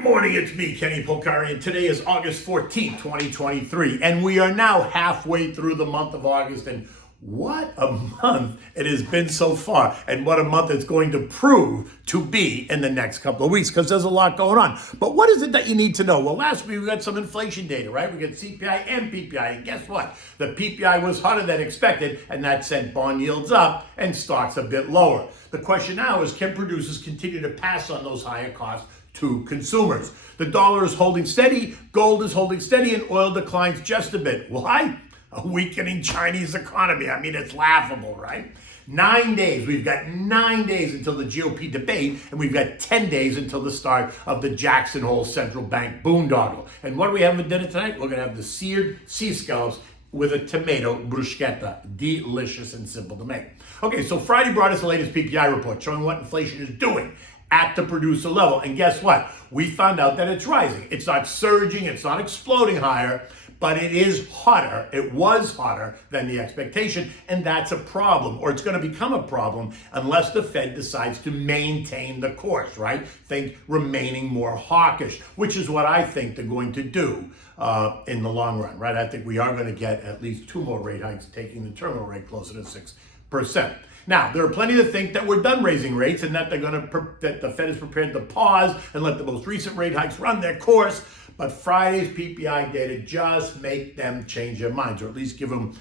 Morning, it's me, Kenny Polcari, and today is August 14th, 2023, and we are now halfway through the month of August, and what a month it has been so far, and what a month it's going to prove to be in the next couple of weeks, because there's a lot going on. But what is it that you need to know? Well, last week we got some inflation data, right? We got CPI and PPI, and guess what? The PPI was hotter than expected, and that sent bond yields up and stocks a bit lower. The question now is, can producers continue to pass on those higher costs to consumers? The dollar is holding steady, gold is holding steady, and oil declines just a bit. Why? A weakening Chinese economy. I mean, it's laughable, right? 9 days. We've got 9 days until the GOP debate, and we've got 10 days until the start of the Jackson Hole Central Bank boondoggle. And what do we have for dinner tonight? We're going to have the seared sea scallops with a tomato bruschetta. Delicious and simple to make. Okay, so Friday brought us the latest PPI report showing what inflation is doing at the producer level. And guess what? We found out that it's rising. It's not surging, it's not exploding higher, but it is hotter. It was hotter than the expectation, and that's a problem, or it's going to become a problem unless the Fed decides to maintain the course, right? Think remaining more hawkish, which is what I think they're going to do in the long run, right? I think we are going to get at least 2 more rate hikes, taking the terminal rate closer to 6%. Now, there are plenty that think that we're done raising rates and that that the Fed is prepared to pause and let the most recent rate hikes run their course. But Friday's PPI data just make them change their minds, or at least give them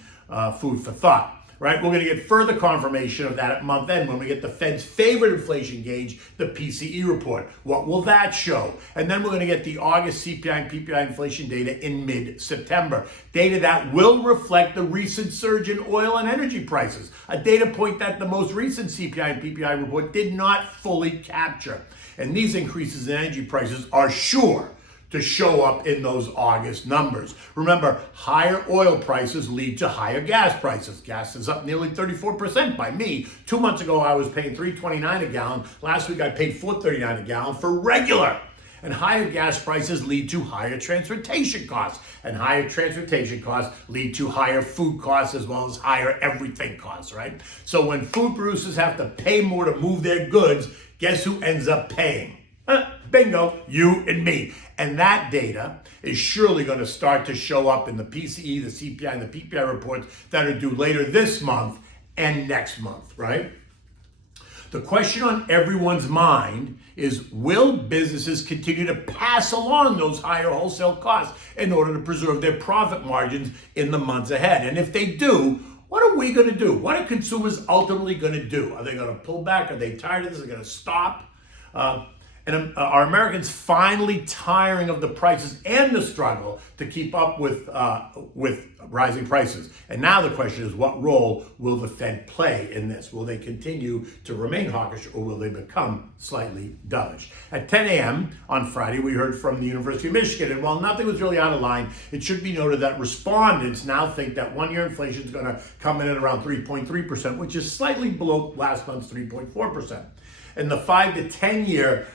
food for thought, right? We're going to get further confirmation of that at month end when we get the Fed's favorite inflation gauge, the PCE report. What will that show? And then we're going to get the August CPI and PPI inflation data in mid-September. Data that will reflect the recent surge in oil and energy prices, a data point that the most recent CPI and PPI report did not fully capture. And these increases in energy prices are sure to show up in those August numbers. Remember, higher oil prices lead to higher gas prices. Gas is up nearly 34% by me. 2 months ago, I was paying $3.29 a gallon. Last week, I paid $4.39 a gallon for regular. And higher gas prices lead to higher transportation costs. And higher transportation costs lead to higher food costs as well as higher everything costs, right? So when food producers have to pay more to move their goods, guess who ends up paying? Bingo, you and me. And that data is surely going to start to show up in the PCE, the CPI, and the PPI reports that are due later this month and next month, right? The question on everyone's mind is, will businesses continue to pass along those higher wholesale costs in order to preserve their profit margins in the months ahead? And if they do, what are we going to do? What are consumers ultimately going to do? Are they going to pull back? Are they tired of this? Are they going to stop? And are Americans finally tiring of the prices and the struggle to keep up with rising prices? And now the question is, what role will the Fed play in this? Will they continue to remain hawkish, or will they become slightly dovish? At 10 a.m. on Friday, we heard from the University of Michigan, and while nothing was really out of line, it should be noted that respondents now think that one-year inflation is going to come in at around 3.3%, which is slightly below last month's 3.4%. And the 5 to 10 year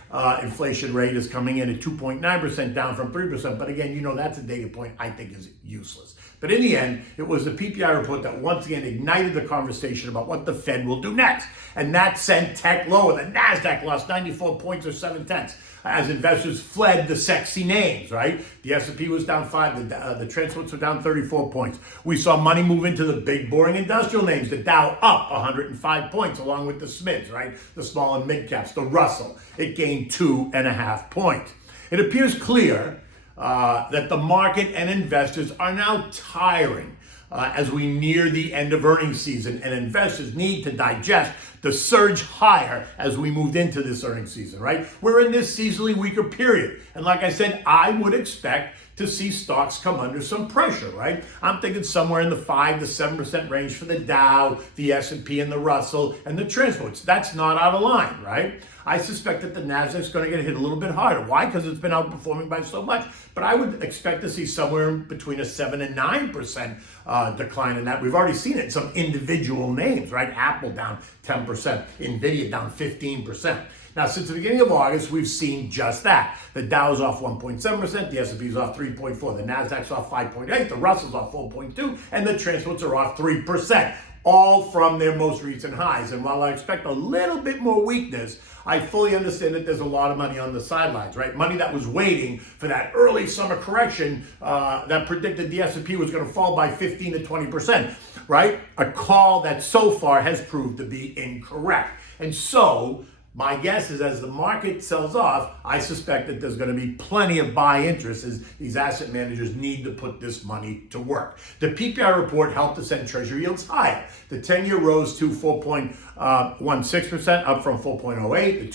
inflation rate is coming in at 2.9%, down from 3%. But again, you know, that's a data point I think is useless. But in the end, it was the PPI report that once again ignited the conversation about what the Fed will do next. And that sent tech lower. The NASDAQ lost 94 points or 7/10 as investors fled the sexy names, right? The S&P was down 5, the transports were down 34 points. We saw money move into the big, boring industrial names, the Dow up 105 points, along with the SMIDs, right? The small and mid caps, the Russell, it gained 2.5 points. It appears clear that the market and investors are now tiring as we near the end of earnings season, and investors need to digest the surge higher as we moved into this earnings season, right? We're in this seasonally weaker period. And like I said, I would expect to see stocks come under some pressure, right? I'm thinking somewhere in the 5 to 7% range for the Dow, the S&P, and the Russell, and the transports. That's not out of line, right? I suspect that the NASDAQ's going to get hit a little bit harder. Why? Because it's been outperforming by so much. But I would expect to see somewhere between a 7 and 9% decline in that. We've already seen it in some individual names, right? Apple down 10%, Nvidia down 15%. Now, since the beginning of August, we've seen just that. The Dow's off 1.7%, the S&P's off 3.4%, the NASDAQ's off 5.8%, the Russell's off 4.2%, and the transports are off 3%. All from their most recent highs. And while I expect a little bit more weakness, I fully understand that there's a lot of money on the sidelines, right? Money that was waiting for that early summer correction that predicted the S&P was going to fall by 15 to 20%, right? A call that so far has proved to be incorrect. And so my guess is as the market sells off, I suspect that there's going to be plenty of buy interest as these asset managers need to put this money to work. The PPI report helped to send treasury yields higher. The 10-year rose to 4.16%, up from 4.08. The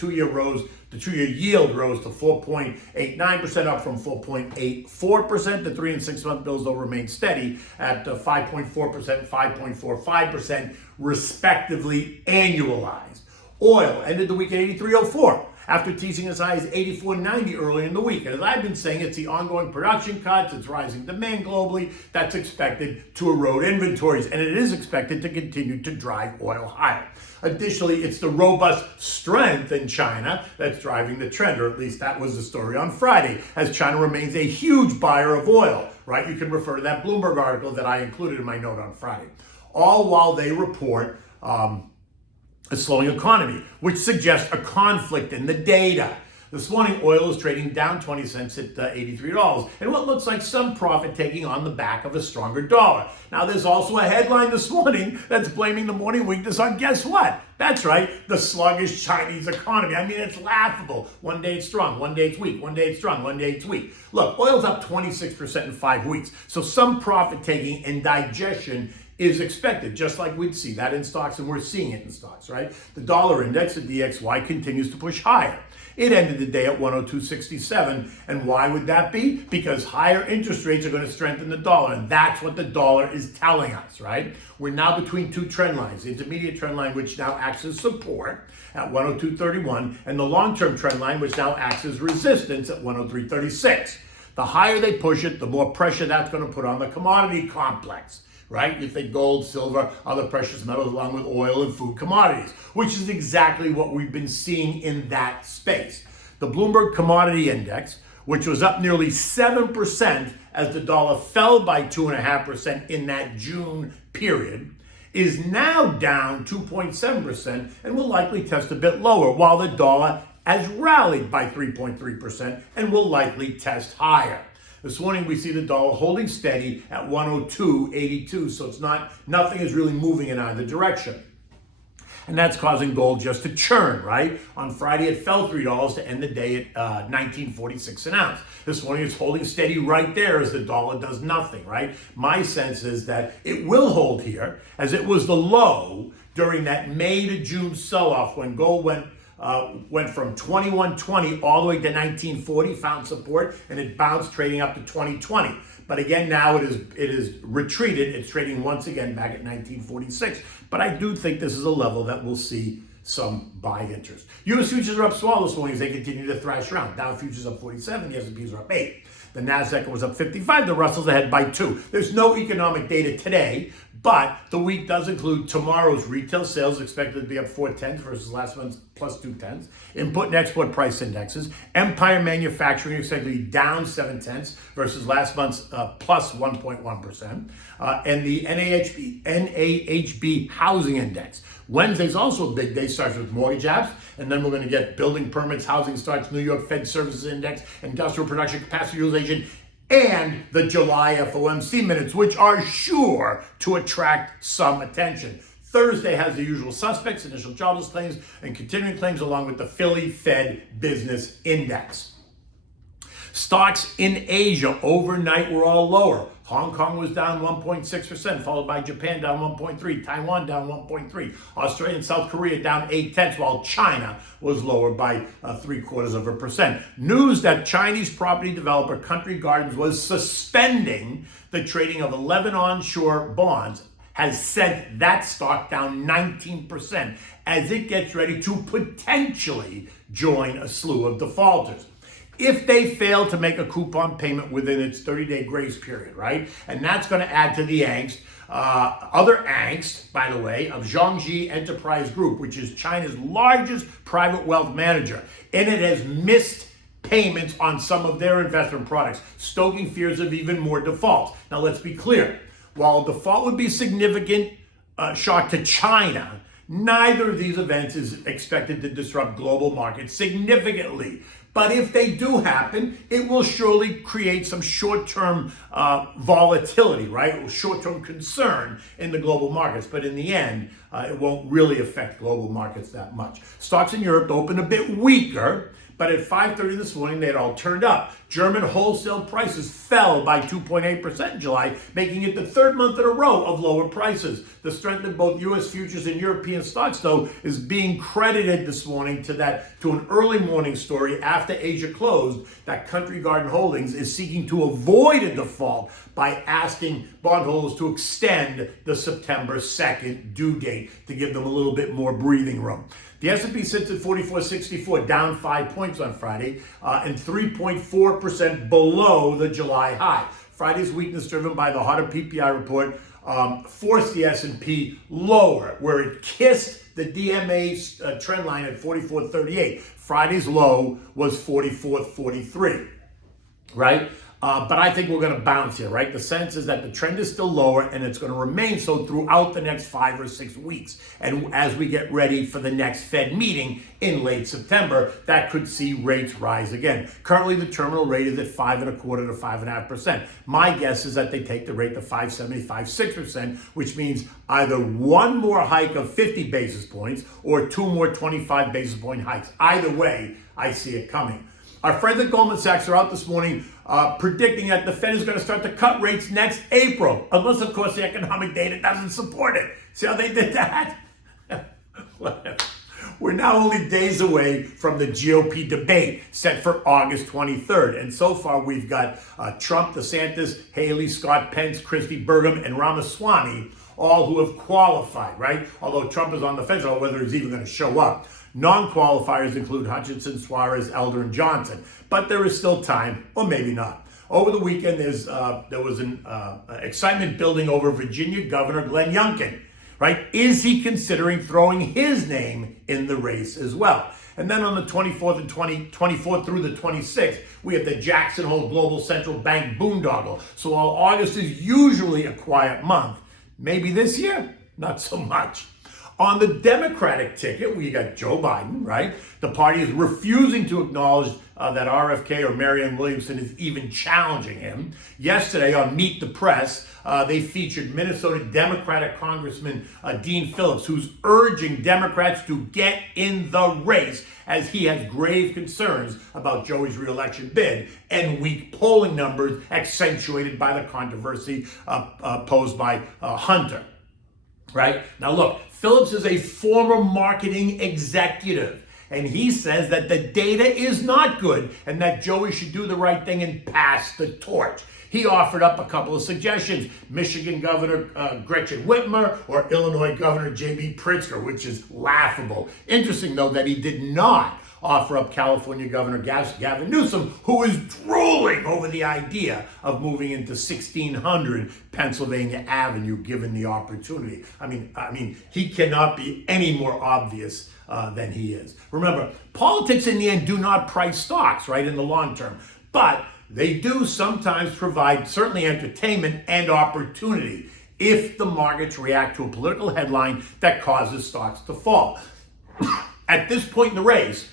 two-year yield rose to 4.89%, up from 4.84%. The 3 and 6 month bills, though, remain steady at 5.4%, 5.45%, respectively, annualized. Oil ended the week at 83.04 after teasing as high as 84.90 early in the week. And as I've been saying, it's the ongoing production cuts, it's rising demand globally that's expected to erode inventories, and it is expected to continue to drive oil higher. Additionally, it's the robust strength in China that's driving the trend, or at least that was the story on Friday, as China remains a huge buyer of oil, right? You can refer to that Bloomberg article that I included in my note on Friday. All while they report a slowing economy, which suggests a conflict in the data. This morning, oil is trading down 20 cents at $83, and what looks like some profit taking on the back of a stronger dollar. Now, there's also a headline this morning that's blaming the morning weakness on, guess what? That's right, the sluggish Chinese economy. I mean, it's laughable. One day it's strong, one day it's weak, one day it's strong, one day it's weak. Look, oil's up 26% in 5 weeks, so some profit taking and digestion is expected, just like we'd see that in stocks, and we're seeing it in stocks, right? The dollar index, the DXY, continues to push higher. It ended the day at 102.67, and why would that be? Because higher interest rates are going to strengthen the dollar, and that's what the dollar is telling us, right? We're now between two trend lines, the intermediate trend line, which now acts as support at 102.31, and the long-term trend line, which now acts as resistance at 103.36. The higher they push it, the more pressure that's going to put on the commodity complex, right? You think gold, silver, other precious metals, along with oil and food commodities, which is exactly what we've been seeing in that space. The Bloomberg Commodity Index, which was up nearly 7% as the dollar fell by 2.5% in that June period, is now down 2.7% and will likely test a bit lower, while the dollar has rallied by 3.3% and will likely test higher. This morning we see the dollar holding steady at 102.82, so nothing is really moving in either direction. And that's causing gold just to churn, right? On Friday it fell $3 to end the day at $19.46 an ounce. This morning it's holding steady right there as the dollar does nothing, right? My sense is that it will hold here, as it was the low during that May to June sell-off when gold went from 21.20 all the way to 19.40, found support, and it bounced trading up to 20.20. But again, now it is retreated. It's trading once again back at 19.46. But I do think this is a level that will see some buy interest. U.S. futures are up small this morning as they continue to thrash around. Dow futures up 47, the S&Ps are up 8. The NASDAQ was up 55, the Russell's ahead by 2. There's no economic data today, but the week does include tomorrow's retail sales expected to be up 0.4 versus last month's plus 0.2. Input and export price indexes. Empire Manufacturing expected to be down 0.7 versus last month's plus 1.1%. And the NAHB Housing Index. Wednesday's also a big day, starts with mortgage apps, and then we're going to get building permits, housing starts, New York Fed Services Index, industrial production capacity utilization, and the July FOMC minutes, which are sure to attract some attention. Thursday has the usual suspects, initial jobless claims and continuing claims, along with the Philly Fed Business Index. Stocks in Asia overnight were all lower. Hong Kong was down 1.6%, followed by Japan down 1.3%, Taiwan down 1.3%, Australia and South Korea down 0.8%, while China was lower by 0.75%. News that Chinese property developer Country Gardens was suspending the trading of 11 onshore bonds has sent that stock down 19% as it gets ready to potentially join a slew of defaulters. If they fail to make a coupon payment within its 30-day grace period, right? And that's going to add to the angst. Other angst, by the way, of Zhongji Enterprise Group, which is China's largest private wealth manager. And it has missed payments on some of their investment products, stoking fears of even more defaults. Now, let's be clear. While a default would be a significant shock to China, Neither of these events is expected to disrupt global markets significantly. But if they do happen, it will surely create some short-term volatility, right? Short-term concern in the global markets. But in the end, it won't really affect global markets that much. Stocks in Europe opened a bit weaker, but at 5:30 this morning, they had all turned up. German wholesale prices fell by 2.8% in July, making it the third month in a row of lower prices. The strength in both U.S. futures and European stocks, though, is being credited this morning to an early morning story after Asia closed that Country Garden Holdings is seeking to avoid a default by asking bondholders to extend the September 2nd due date to give them a little bit more breathing room. The S&P sits at 4464, down 5 points on Friday, and 3.4% below the July high. Friday's weakness, driven by the hotter PPI report, forced the S&P lower, where it kissed the DMA trend line at 4438. Friday's low was 4443, right? But I think we're going to bounce here, right? The sense is that the trend is still lower and it's going to remain so throughout the next 5 or 6 weeks. And as we get ready for the next Fed meeting in late September, that could see rates rise again. Currently, the terminal rate is at 5.25% to 5.5%. My guess is that they take the rate to 5.75%, 6%, which means either one more hike of 50 basis points or 2 more 25 basis point hikes. Either way, I see it coming. Our friends at Goldman Sachs are out this morning predicting that the Fed is going to start to cut rates next April, unless, of course, the economic data doesn't support it. See how they did that? We're now only days away from the GOP debate set for August 23rd. And so far, we've got Trump, DeSantis, Haley, Scott, Pence, Christie, Burgum, and Ramaswamy, all who have qualified, right? Although Trump is on the fence on whether he's even going to show up. Non-qualifiers include Hutchinson, Suarez, Elder, and Johnson. But there is still time, or maybe not. Over the weekend, there was an excitement building over Virginia Governor Glenn Youngkin, right? Is he considering throwing his name in the race as well? And then on the 24th and 24th through the 26th, we have the Jackson Hole Global Central Bank boondoggle. So while August is usually a quiet month, maybe this year, not so much. On the Democratic ticket, we got Joe Biden, right? The party is refusing to acknowledge that RFK or Marianne Williamson is even challenging him. Yesterday on Meet the Press, they featured Minnesota Democratic Congressman Dean Phillips, who's urging Democrats to get in the race as he has grave concerns about Joey's reelection bid and weak polling numbers accentuated by the controversy posed by Hunter. Right? Now look, Phillips is a former marketing executive, and he says that the data is not good and that Joey should do the right thing and pass the torch. He offered up a couple of suggestions: Michigan Governor Gretchen Whitmer or Illinois Governor J.B. Pritzker, which is laughable. Interesting, though, that he did not offer up California Governor Gavin Newsom, who is drooling over the idea of moving into 1600 Pennsylvania Avenue, given the opportunity. I mean, he cannot be any more obvious than he is. Remember, politics in the end do not price stocks, right, in the long term, but they do sometimes provide certainly entertainment and opportunity if the markets react to a political headline that causes stocks to fall. At this point in the race,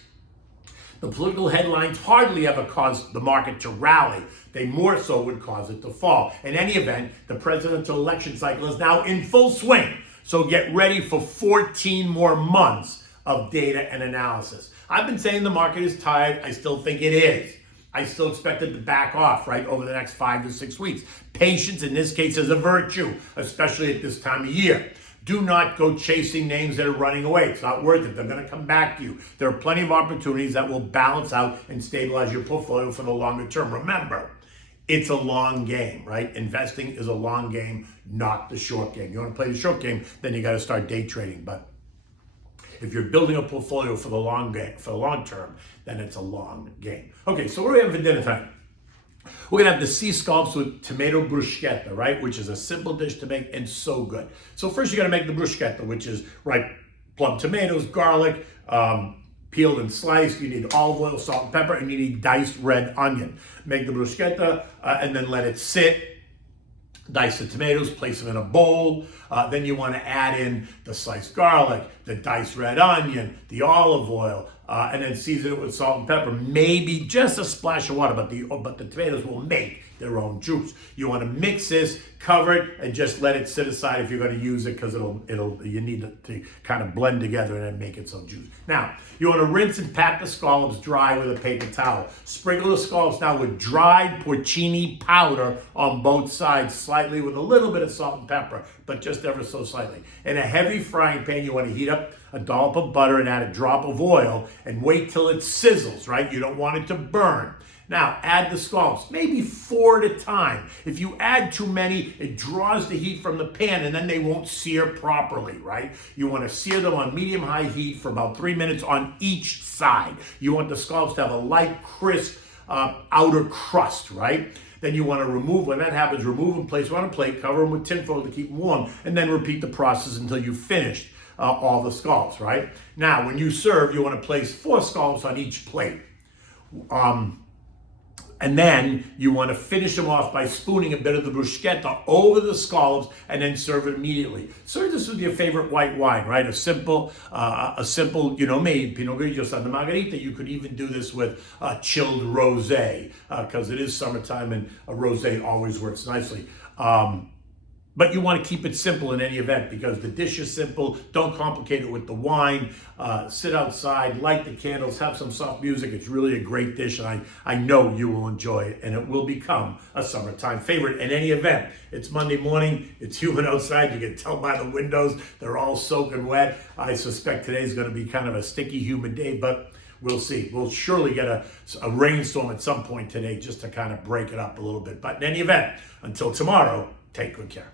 the political headlines hardly ever cause the market to rally. They more so would cause it to fall. In any event, the presidential election cycle is now in full swing. So get ready for 14 more months of data and analysis. I've been saying the market is tired. I still think it is. I still expect it to back off, right, over the next 5 to 6 weeks. Patience, in this case, is a virtue, especially at this time of year. Do not go chasing names that are running away. It's not worth it. They're going to come back to you. There are plenty of opportunities that will balance out and stabilize your portfolio for the longer term. Remember, it's a long game, right? Investing is a long game, not the short game. You want to play the short game, then you got to start day trading. But if you're building a portfolio for the long game, for the long term, then it's a long game. Okay, so what do we have for dinner tonight? We're going to have the sea scallops with tomato bruschetta, right? Which is a simple dish to make and so good. So first you got to make the bruschetta, which is ripe plum tomatoes, garlic, peeled and sliced. You need olive oil, salt and pepper, and you need diced red onion. Make the bruschetta and then let it sit Dice the tomatoes, place them in a bowl. Then you want to add in the sliced garlic, the diced red onion, the olive oil, and then season it with salt and pepper. Maybe just a splash of water, but the tomatoes will make their own juice. You want to mix this, cover it, and just let it sit aside if you're going to use it, because you need it to kind of blend together and then make it some juice. Now, you want to rinse and pat the scallops dry with a paper towel. Sprinkle the scallops now with dried porcini powder on both sides, slightly with a little bit of salt and pepper, but just ever so slightly. In a heavy frying pan, you want to heat up a dollop of butter and add a drop of oil and wait till it sizzles, right? You don't want it to burn. Now, add the scallops, maybe 4 at a time. If you add too many, it draws the heat from the pan and then they won't sear properly, right? You want to sear them on medium-high heat for about 3 minutes on each side. You want the scallops to have a light, crisp outer crust, right? Then you want to remove, when that happens, remove them, place them on a plate, cover them with tinfoil to keep them warm, and then repeat the process until you've finished all the scallops, right? Now, when you serve, you want to place 4 scallops on each plate. And then you want to finish them off by spooning a bit of the bruschetta over the scallops and then serve it immediately. Serve this with your favorite white wine, right? A simple, made Pinot Grigio Santa Margherita. You could even do this with chilled rosé, because it is summertime and a rosé always works nicely. But you want to keep it simple in any event, because the dish is simple. Don't complicate it with the wine. Sit outside, light the candles, have some soft music. It's really a great dish, and I know you will enjoy it, and it will become a summertime favorite in any event. It's Monday morning. It's humid outside. You can tell by the windows. They're all soaking wet. I suspect today's going to be kind of a sticky, humid day, but we'll see. We'll surely get a rainstorm at some point today just to kind of break it up a little bit. But in any event, until tomorrow, take good care.